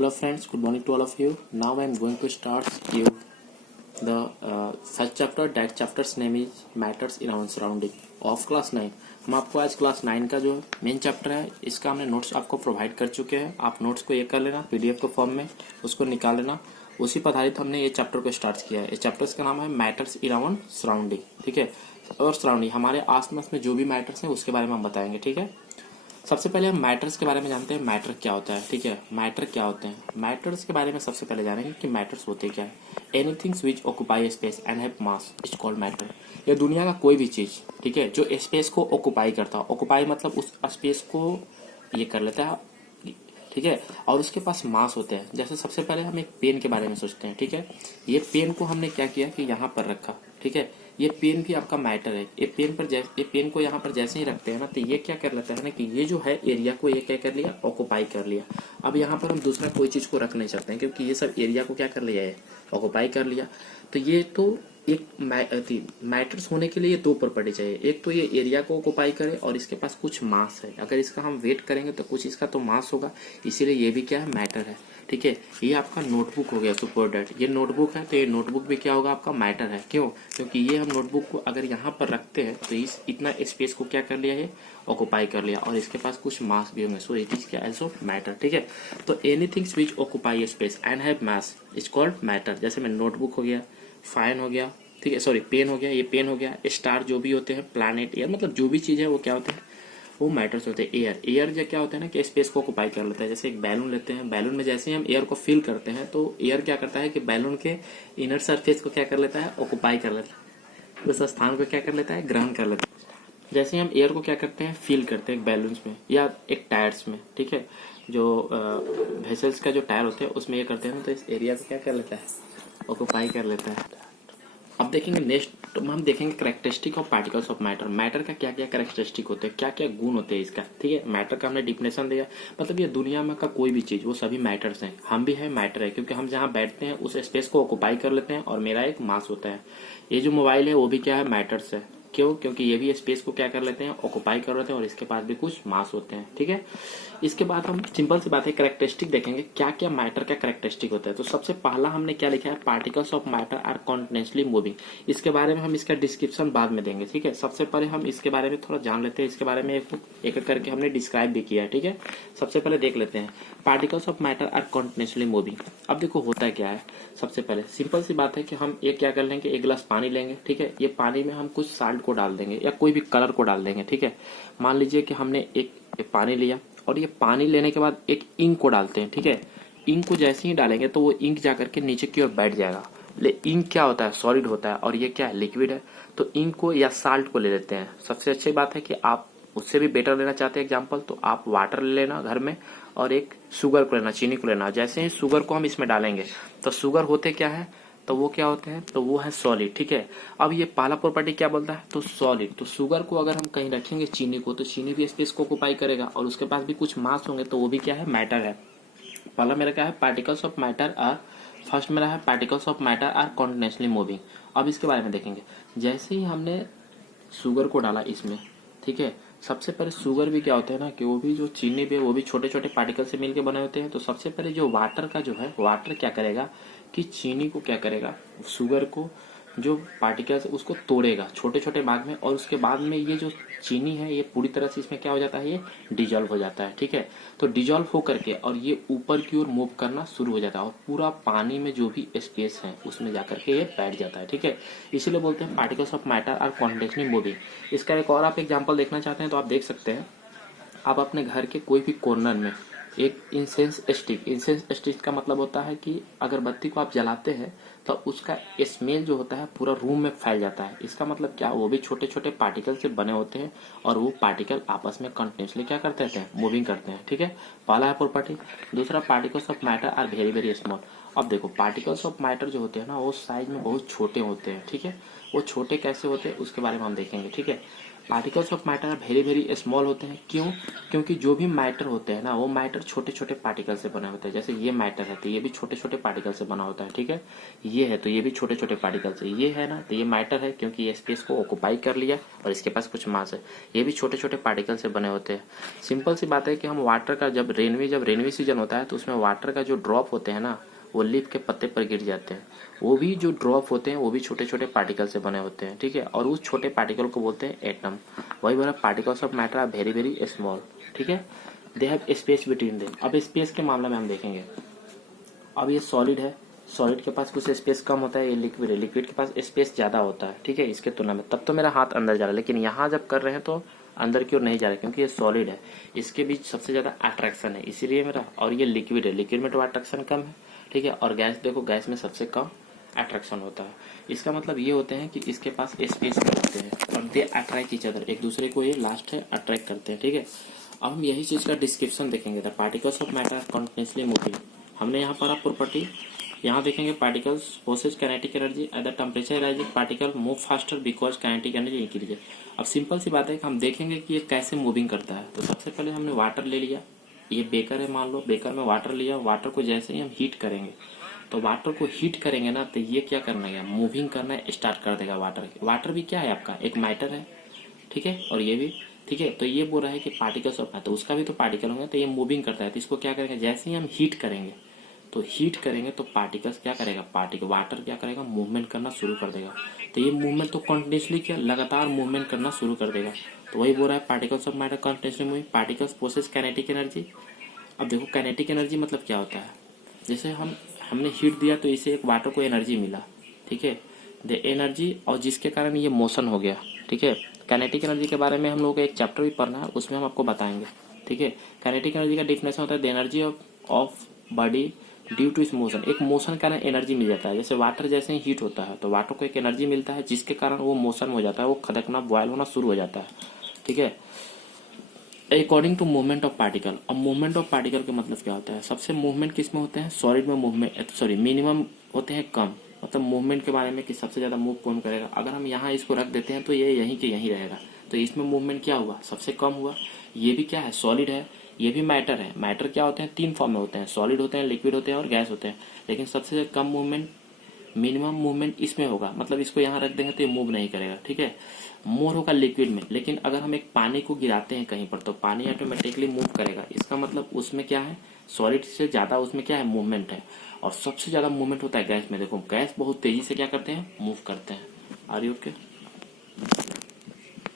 Hello friends, good morning to all of you. Now I am going to start you the first chapter. That chapter's name is Matters in our surrounding of class 9. हम आपको आज class 9 का जो main chapter है इसका हमने notes आपको provide कर चुके हैं. आप नोट्स को ये कर लेना पीडीएफ के फॉर्म में, उसको निकाल लेना. उसी पर आधारित हमने ये चैप्टर को स्टार्ट किया है. इस चैप्टर का नाम है मैटर्स इन आवर सराउंडिंग. ठीक है, और सराउंडिंग हमारे आसपास में जो भी मैटर्स हैं उसके बारे में हम बताएंगे. ठीक है, सबसे पहले हम मैटर्स के बारे में जानते हैं. मैटर क्या होता है? ठीक है, मैटर क्या होते हैं? मैटर्स के बारे में सबसे पहले जानेंगे कि मैटर्स होते क्या है. Anythings which occupy space and have mass is called matter. ये दुनिया का कोई भी चीज, ठीक है, जो स्पेस को ऑक्यूपाई करता है. ऑक्यूपाई मतलब उस स्पेस को ये कर लेता है, ठीक है, और उसके पास मास होते हैं. जैसे सबसे पहले हम एक पेन के बारे में सोचते हैं. ठीक है, ये पेन को हमने क्या किया कि यहाँ पर रखा. ठीक है, ये पेन भी आपका मैटर है. ये पेन को यहाँ पर जैसे ही रखते हैं ना तो ये क्या कर लेता है ना कि ये जो है एरिया को ये क्या कर लिया, ऑक्यूपाई कर लिया. अब यहाँ पर हम दूसरा कोई चीज को रख नहीं सकते हैं क्योंकि ये सब एरिया को क्या कर लिया है, ऑक्यूपाई कर लिया. तो ये तो एक मैटर्स होने के लिए दो प्रॉपर्टी चाहिए. एक तो ये एरिया को ऑक्यूपाई करे और इसके पास कुछ मास है. अगर इसका हम वेट करेंगे तो कुछ इसका तो मास होगा, इसीलिए ये भी क्या है, मैटर है. ठीक है, ये आपका नोटबुक हो गया. सुपर डेट ये नोटबुक है तो ये नोटबुक भी क्या होगा, आपका मैटर है. क्यों? क्योंकि ये हम नोटबुक को अगर यहाँ पर रखते हैं तो इस इतना स्पेस को क्या कर लिया है, ऑक्यूपाई कर लिया, और इसके पास कुछ मास भी होंगे. सो इट इज क्या, एल्सो मैटर. ठीक है, तो anythings which occupy space and have mass is called matter. जैसे में नोटबुक हो गया, फाइन हो गया, ठीक है, सॉरी पेन हो गया, ये पेन हो गया, स्टार जो भी होते हैं, प्लैनेट, एयर, मतलब जो भी चीज है वो क्या होते हैं, वो मैटर्स होते हैं. एयर जो क्या होता है ना कि स्पेस को ऑक्यूपाई कर लेता है. जैसे एक बैलून लेते हैं, बैलून में जैसे ही हम एयर को फिल करते हैं तो एयर क्या करता है कि बैलून के इनर सरफेस को क्या कर लेता है, ऑक्यूपाई कर लेता है, उस स्थान को क्या कर लेता है, ग्रहण कर लेता है. जैसे हम एयर को क्या करते हैं, फिल करते हैं बैलून्स में या एक टायर्स में. ठीक है, जो वेसल्स का जो टायर होते हैं उसमें ये करते हैं ना तो इस एरिया को क्या कर लेता है, ऑक्यूपाई कर लेता है. अब देखेंगे नेक्स्ट हम देखेंगे characteristic of particles of matter. Matter का क्या क्या कैरेक्टरिस्टिक होते हैं, क्या क्या गुण होते हैं इसका. ठीक है, मैटर का हमने डिफिनेशन दिया, मतलब ये दुनिया में का कोई भी चीज वो सभी मैटर्स हैं. हम भी है मैटर है क्योंकि हम जहाँ बैठते हैं उस स्पेस को ऑक्यूपाई कर लेते हैं और मेरा एक मास होता है. ये जो मोबाइल है वो भी क्या है, मैटर्स है. क्यों? क्योंकि ये भी स्पेस को क्या कर लेते हैं, ऑक्यूपाई कर लेते हैं और इसके पास भी कुछ मास होते हैं. ठीक है, इसके बाद हम सिंपल सी बात है कैरेक्टरिस्टिक देखेंगे क्या क्या मैटर का कैरेक्टरिस्टिक होता है. तो सबसे पहला हमने क्या लिखा है, particles of matter are continuously moving. इसके बारे में हम इसका डिस्क्रिप्शन बाद में देंगे. ठीक है, सबसे पहले हम इसके बारे में थोड़ा जान लेते हैं. इसके बारे में एक करके हमने डिस्क्राइब भी किया है. ठीक है, सबसे पहले देख लेते हैं particles of matter are continuously moving. अब देखो होता क्या है, सबसे पहले सिंपल सी बात है कि हम एक क्या कर लेंगे, एक गिलास पानी लेंगे. ठीक है, ये पानी में हम कुछ साल्ट को डाल देंगे या कोई भी कलर को डाल देंगे. ठीक है, मान लीजिए कि हमने एक पानी लिया और ये पानी लेने के बाद एक इंक को डालते हैं. ठीक है, इंक को जैसे ही डालेंगे तो वो इंक जाकर के नीचे की ओर बैठ जाएगा. इंक क्या होता है, सॉलिड होता है और ये क्या है, लिक्विड है. तो इंक को या साल्ट को ले लेते हैं. सबसे अच्छी बात है कि आप उससे भी बेटर लेना चाहते हैं एग्जाम्पल तो आप वाटर ले लेना घर में और एक शुगर को लेना, चीनी को लेना. जैसे ही शुगर को हम इसमें डालेंगे तो शुगर होते क्या है, तो वो क्या होते हैं, तो वो है सॉलिड. ठीक है, अब ये पहला प्रॉपर्टी क्या बोलता है, तो सॉलिड. तो शुगर को अगर हम कहीं रखेंगे चीनी को तो चीनी भी स्पेस को ऑक्यूपाई करेगा और उसके पास भी कुछ मास होंगे तो वो भी क्या है, मैटर है. पहला मेरा क्या है, particles of matter are, first मेरा है particles of matter are continuously moving. अब इसके बारे में देखेंगे. जैसे ही हमने शुगर को डाला इसमें, ठीक है, सबसे पहले शुगर भी क्या होता है ना कि वो भी जो चीनी भी है वो भी छोटे छोटे पार्टिकल से मिलकर बने होते हैं. तो सबसे पहले जो वाटर का जो है, वाटर क्या करेगा कि चीनी को क्या करेगा, शुगर को जो पार्टिकल्स है उसको तोड़ेगा छोटे छोटे भाग में और उसके बाद में ये जो चीनी है ये पूरी तरह से इसमें क्या हो जाता है, ये डिजॉल्व हो जाता है. ठीक है, तो डिजॉल्व हो करके और ये ऊपर की ओर मूव करना शुरू हो जाता है और पूरा पानी में जो भी स्पेस है उसमें जाकर के ये बैठ जाता है. ठीक है, इसीलिए बोलते हैं particles of matter are continuously moving. इसका एक और आप एग्जाम्पल देखना चाहते हैं तो आप देख सकते हैं. आप अपने घर के कोई भी कॉर्नर में एक इंसेंस स्टिक का मतलब होता है कि अगरबत्ती को आप जलाते हैं तो उसका स्मेल जो होता है पूरा रूम में फैल जाता है. इसका मतलब क्या, वो भी छोटे छोटे पार्टिकल से बने होते हैं और वो पार्टिकल आपस में कंटिन्यूअसली क्या करते हैं, मूविंग करते हैं. ठीक है, पहला है प्रॉपर्टी. दूसरा particles of matter are very very small. अब देखो पार्टिकल्स ऑफ मैटर जो होते हैं ना वो साइज में बहुत छोटे होते हैं. ठीक है, वो छोटे कैसे होते हैं उसके बारे में हम देखेंगे. ठीक है, particles of matter very very small होते हैं। क्यों? क्योंकि जो भी मैटर होते हैं ना, वो मैटर छोटे छोटे पार्टिकल से बने होते हैं। जैसे ये मैटर है तो ये भी छोटे छोटे पार्टिकल से बना होता है, ठीक है। ये है तो ये भी छोटे छोटे पार्टिकल से, ये है ना तो ये मैटर है क्योंकि ये स्पेस को ऑक्युपाई कर लिया और इसके पास कुछ मास है। ये भी छोटे छोटे पार्टिकल से बने होते हैं। सिंपल सी बात है कि हम वाटर का जब रेनवी सीजन होता है तो उसमें वाटर का जो ड्रॉप होते हैं ना, वो लीफ के पत्ते पर गिर जाते हैं। वो भी जो ड्रॉप होते हैं वो भी छोटे छोटे पार्टिकल से बने होते हैं, ठीक है। और उस छोटे पार्टिकल को बोलते हैं एटम। वही बोला particles of matter are very very small, ठीक है। They have space between them. अब स्पेस के मामले में हम देखेंगे। अब ये सॉलिड है, सॉलिड के पास कुछ स्पेस कम होता है। ये लिक्विड है, लिक्विड के पास स्पेस ज्यादा होता है, ठीक है, इसके तुलना में। तब तो मेरा हाथ अंदर जा रहा है, लेकिन यहाँ जब कर रहे हैं तो अंदर की ओर नहीं जा रहा है क्योंकि ये सॉलिड है। इसके बीच सबसे ज्यादा अट्रैक्शन है, इसीलिए मेरा। और ये लिक्विड है, लिक्विड में तो अट्रैक्शन कम है, ठीक है। और गैस देखो, गैस में सबसे कम अट्रैक्शन होता है। इसका मतलब ये होते हैं कि इसके पास स्पेस कम होते हैं और दे अट्रैक्ट ईच अदर, एक दूसरे को ये लास्ट है अट्रैक्ट करते हैं, ठीक है। अब हम यही चीज का डिस्क्रिप्शन देखेंगे। The particles of matter are continuously moving. हमने यहाँ पर प्रॉपर्टी यहाँ देखेंगे, particles possess kinetic energy at the temperature rising particle move faster because kinetic energy increase. अब सिंपल सी बात है कि हम देखेंगे कि ये कैसे मूविंग करता है। तो सबसे पहले हमने वाटर ले लिया, ये बेकर है मान लो, बेकर में वाटर लिया। वाटर को जैसे ही हम हीट करेंगे, तो वाटर को हीट करेंगे ना, तो ये क्या करना है, मूविंग करना स्टार्ट कर देगा। वाटर भी क्या है आपका, एक मैटर है, ठीक है। और ये भी, ठीक है। तो ये बोल रहा है कि पार्टिकल्स ऑफ मैटर, तो उसका भी तो पार्टिकल होंगे, तो ये मूविंग करता है। तो इसको क्या करेंगे, जैसे ही हम हीट करेंगे, तो हीट करेंगे तो पार्टिकल्स क्या करेगा, वाटर क्या करेगा, मूवमेंट करना शुरू कर देगा। तो ये मूवमेंट तो कंटिन्यूसली क्या, लगातार मूवमेंट करना शुरू कर देगा। तो वही बोल रहा है particles of matter continuously moving, particles possess kinetic energy. अब देखो काइनेटिक एनर्जी मतलब क्या होता है। जैसे हमने हीट दिया तो इसे एक वाटर को एनर्जी मिला, ठीक है, द एनर्जी, और जिसके कारण ये मोशन हो गया, ठीक है। काइनेटिक एनर्जी के बारे में हम लोग को एक चैप्टर भी पढ़ना है, उसमें हम आपको बताएंगे, ठीक है। काइनेटिक एनर्जी का डेफिनेशन होता है the energy of body due to its motion. एक मोशन के कारण एनर्जी मिल जाता है। जैसे वाटर जैसे ही हीट होता है तो वाटर को एक एनर्जी मिलता है जिसके कारण वो मोशन हो जाता है, वो खदकना, बॉयल होना शुरू हो जाता है, ठीक है। According to movement of particle. अब मूवमेंट ऑफ पार्टिकल का मतलब क्या होता है, सबसे मूवमेंट किस में होते हैं, सॉलिड में मूवमेंट, सॉरी मिनिमम होते हैं कम। मतलब मूवमेंट के बारे में कि सबसे ज्यादा मूव कौन करेगा। अगर हम यहाँ इसको रख देते हैं तो ये यहीं के यहीं रहेगा, तो इसमें मूवमेंट क्या हुआ, सबसे कम हुआ। ये भी क्या है, सॉलिड है, ये भी मैटर है। मैटर क्या होते हैं, तीन फॉर्म में होते हैं, सॉलिड होते हैं, लिक्विड होते हैं और गैस होते हैं। लेकिन सबसे कम मूवमेंट, मिनिमम मूवमेंट इसमें होगा, मतलब इसको यहाँ रख देंगे तो ये मूव नहीं करेगा, ठीक है। मोर होगा लिक्विड में। लेकिन अगर हम एक पानी को गिराते हैं कहीं पर तो पानी ऑटोमेटिकली मूव करेगा। इसका मतलब उसमें क्या है, सॉलिड से ज्यादा उसमें क्या है, मूवमेंट है। और सबसे ज्यादा मूवमेंट होता है गैस में। देखो गैस बहुत तेजी से क्या करते हैं, मूव करते हैं। Are you okay?